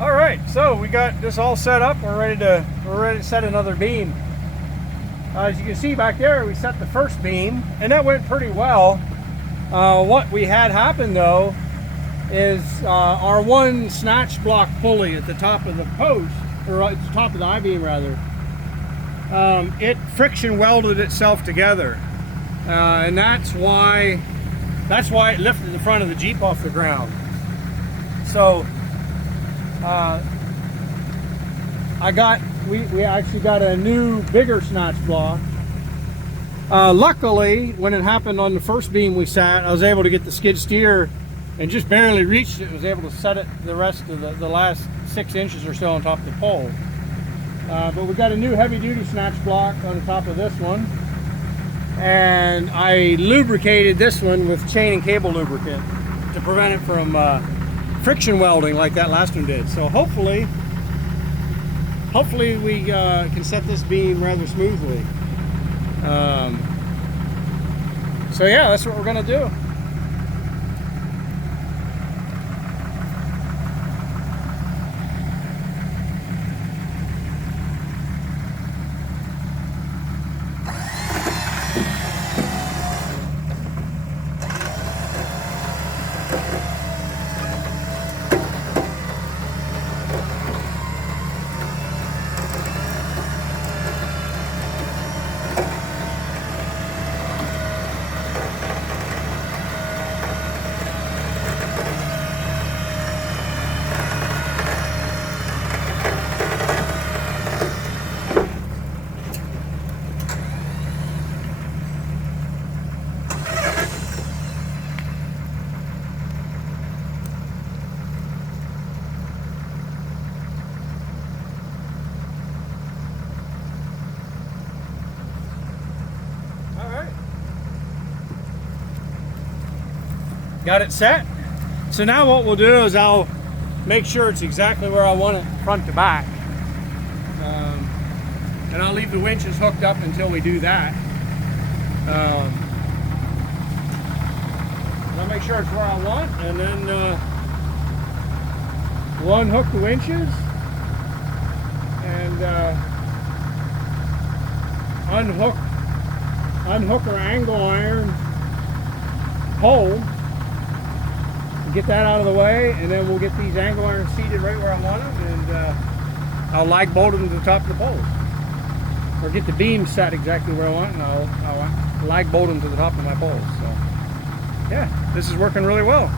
All right, so we got this all set up. We're ready to set another beam. As you can see back there, we set the first beam, and that went pretty well. What we had happen though is our one snatch block pulley at the top of the post, or at the top of the I-beam rather, it friction welded itself together, and that's why it lifted the front of the Jeep off the ground. So we actually got a new bigger snatch block. Luckily, when it happened on the first beam we sat, I was able to get the skid steer and just barely reached it. Was able to set it the rest of the last 6 inches or so on top of the pole. But we got a new heavy duty snatch block on the top of this one, and I lubricated this one with chain and cable lubricant to prevent it from friction welding like that last one did. So hopefully we can set this beam rather smoothly. So yeah, that's what we're gonna do. Got it set. So now what we'll do is I'll make sure it's exactly where I want it front to back. And I'll leave the winches hooked up until we do that. I'll make sure it's where I want, and then we'll unhook the winches and unhook our angle iron pole. Get that out of the way, and then we'll get these angle irons seated right where I want them, and I'll lag bolt them to the top of the poles, or get the beam set exactly where I want, and I'll lag bolt them to the top of my poles. So yeah, this is working really well.